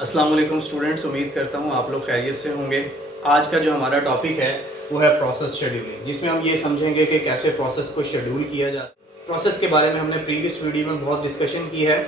अस्सलाम वालेकुम स्टूडेंट्स, उम्मीद करता हूँ आप लोग खैरियत से होंगे। आज का जो हमारा टॉपिक है वो है प्रोसेस शेड्यूलिंग, जिसमें हम ये समझेंगे कि कैसे प्रोसेस को शेड्यूल किया जाए। प्रोसेस के बारे में हमने प्रीवियस वीडियो में बहुत डिस्कशन की है,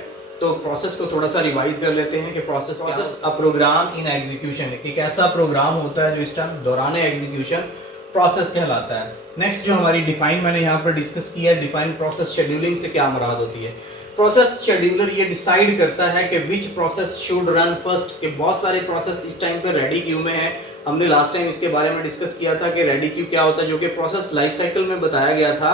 तो प्रोसेस को थोड़ा सा रिवाइज कर लेते हैं कि process a program in execution, एक ऐसा प्रोग्राम होता है जो इस टाइम दौरान एग्जीक्यूशन प्रोसेस कहलाता है। नेक्स्ट जो हमारी डिफाइन मैंने यहाँ पर डिस्कस किया है, डिफाइन प्रोसेस शेड्यूलिंग से क्या मुराद होती है। प्रोसेस शेड्यूलर ये डिसाइड करता है कि which process should run first, कि बहुत सारे प्रोसेस इस टाइम पे रेडी क्यू में हैं। हमने लास्ट टाइम इसके बारे में डिस्कस किया था कि रेडी क्यू क्या होता है, जो कि प्रोसेस लाइफ साइकिल में बताया गया था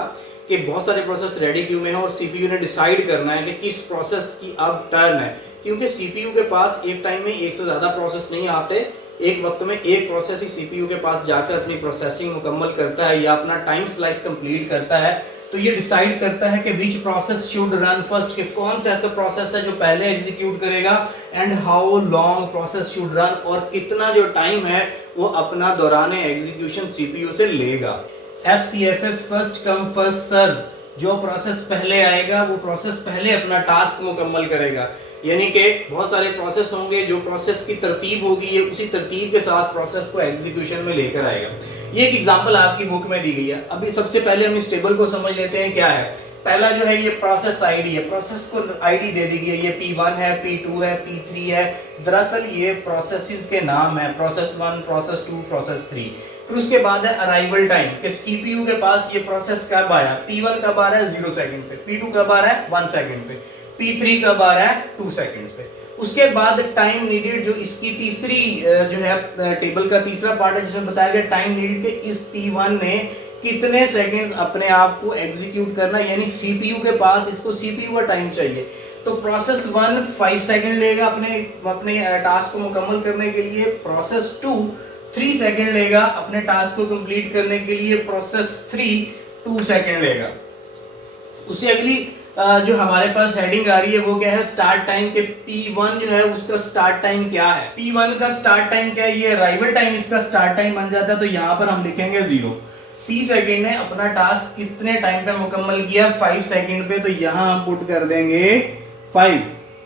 कि बहुत सारे प्रोसेस रेडी क्यू में है और सीपीयू ने डिसाइड करना है कि किस प्रोसेस की अब टर्न है, क्योंकि सीपीयू के पास एक टाइम में एक से ज़्यादा प्रोसेस नहीं आते। एक वक्त में एक प्रोसेस ही सीपीयू के पास जाकर अपनी प्रोसेसिंग मुकम्मल करता है या अपना टाइम स्लाइस कंप्लीट करता है। तो ये डिसाइड करता है कि which process should run first, कि कौन सा ऐसा प्रोसेस है जो पहले एग्जीक्यूट करेगा, and how long process should run, और कितना जो टाइम है वो अपना दौरान एग्जीक्यूशन सीपीयू से लेगा। FCFS first come first serve, जो प्रोसेस पहले आएगा वो प्रोसेस पहले अपना टास्क मुकम्मल करेगा। यानी कि बहुत सारे प्रोसेस होंगे, जो प्रोसेस की तरतीब होगी ये उसी तरतीब के साथ प्रोसेस को एग्जीक्यूशन में लेकर आएगा। ये एक एग्जांपल आपकी बुक में दी गई है। अभी सबसे पहले हम इस टेबल को समझ लेते हैं क्या है। पहला जो है ये प्रोसेस आईडी है, प्रोसेस को आईडी दे दी गई है, ये P1 है, P2 है, P3 है। दरअसल ये प्रोसेसेस के नाम है, प्रोसेस 1, प्रोसेस 2, प्रोसेस 3। फिर उसके बाद है अराइवल टाइम, कि सीपीयू के पास ये प्रोसेस कब आया। P1 कब आ रहा है 0 सेकंड पे, P2 कब आ रहा है 1 सेकंड पे, P3 कब आ रहा है 2 सेकंड्स पे। उसके बाद टाइम नीडेड, जो इसकी तीसरी जो है टेबल का तीसरा पार्ट है, जिसमें बताया गया टाइम नीडेड के इस P1 ने कितने सेकंड्स अपने आप को एग्जीक्यूट करना, यानी सीपीयू के पास इसको सीपीयू का टाइम चाहिए। तो प्रोसेस 1 5 सेकंड लेगा अपने टास्क को मुकम्मल करने के लिए। प्रोसेस 2 3 सेकंड लेगा अपने टास्क को कंप्लीट करने के लिए। प्रोसेस 3 2 सेकंड लेगा। उससे अगली जो हमारे पास हेडिंग आ रही है वो क्या है, स्टार्ट टाइम के P1 जो है उसका स्टार्ट टाइम क्या है। P1 का स्टार्ट टाइम क्या है, ये अराइवल टाइम इसका स्टार्ट टाइम बन जाता है। तो यहाँ पर हम लिखेंगे 0। P सेकंड ने अपना टास्क कितने टाइम पे मुकम्मल किया, 5 सेकंड पे, तो यहाँ हम पुट कर देंगे 5।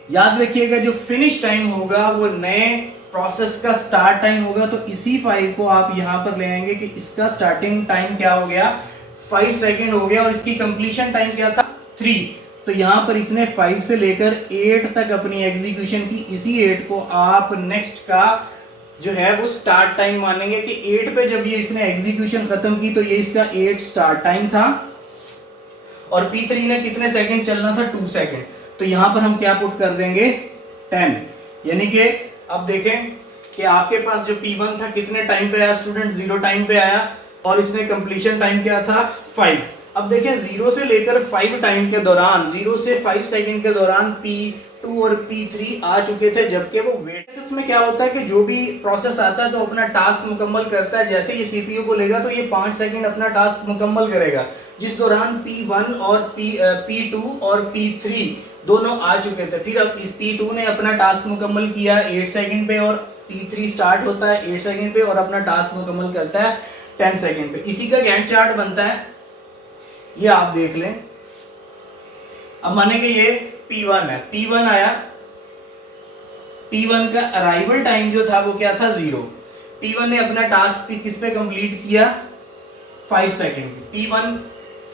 याद रखिएगा जो फिनिश टाइम होगा वो नए प्रोसेस का स्टार्ट टाइम होगा, तो इसी 5 को आप यहाँ पर ले आएंगे कि इसका स्टार्टिंग टाइम क्या हो गया, 5 सेकंड हो गया, और इसकी कंप्लीशन टाइम क्या था 3। तो यहाँ पर इसने 5 से लेकर 8 तक अपनी एग्जीक्यूशन की। इसी 8 को आप नेक्स्ट का जो है वो स्टार्ट टाइम मानेंगे कि 8 पे जब ये इसने एग्जीक्यूशन खत्म की तो ये इसका 8 स्टार्ट टाइम था, और P3 ने कितने सेकंड चलना था 2 सेकंड। तो यहाँ पर हम क्या पुट कर देंगे 10। यानी कि अब देखें कि आपके पास जो P1 था कितने टाइम पे आया स्टूडेंट, 0 टाइम पे आया, और इसने कंप्लीशन टाइम क्या था 5। अब देखें 0 से लेकर 5 टाइम के दौरान, 0 से 5 सेकंड के दौरान P2 और P3 आ चुके थे, जबकि वो वेट। इसमें क्या होता है कि जो भी प्रोसेस आता है तो अपना टास्क मुकम्मल करता है। जैसे ये सीपीयू को लेगा तो ये 5 सेकंड अपना टास्क मुकम्मल करेगा, जिस दौरान P1 और P2 और P3 दोनों आ चुके थे। फिर अब इस P2 ने अपना टास्क मुकम्मल किया 8 सेकंड पे, और P3 स्टार्ट होता है 8 सेकंड पे और अपना टास्क मुकम्मल करता है 10 सेकंड पे। इसी का गैंट चार्ट बनता है, ये आप देख लें। अब माने कि ये P1 है, P1 आया, P1 का अराइवल टाइम जो था वो क्या था 0। P1 ने अपना टास्क किस पे कंप्लीट किया 5 सेकंड। P1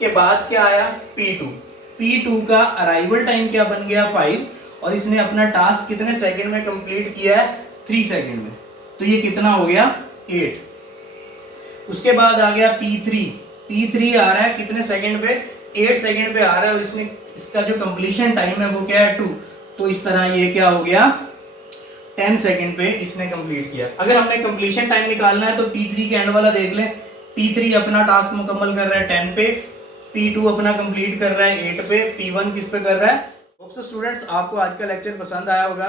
के बाद क्या आया P2, P2 का अराइवल टाइम क्या बन गया 5, और इसने अपना टास्क कितने सेकंड में कंप्लीट किया है 3 सेकंड में। तो ये कितना हो गया 8। उसके बाद आ गया P3 आ रहा है कितने सेकंड पे 8 सेकंड पे आ रहा है, और इसने इसका जो कंप्लीशन टाइम है वो क्या है 2। तो इस तरह ये क्या हो गया 10 सेकंड पे इसने कंप्लीट किया। अगर हमने कंप्लीशन टाइम निकालना है तो P3 के एंड वाला देख लें। P3 अपना टास्क मुकम्मल कर रहा है 10 पे, P2 अपना कंप्लीट कर रहा है 8 पे, P1 किस पे कर रहा है। होप सो स्टूडेंट्स आपको आज का लेक्चर पसंद आया होगा।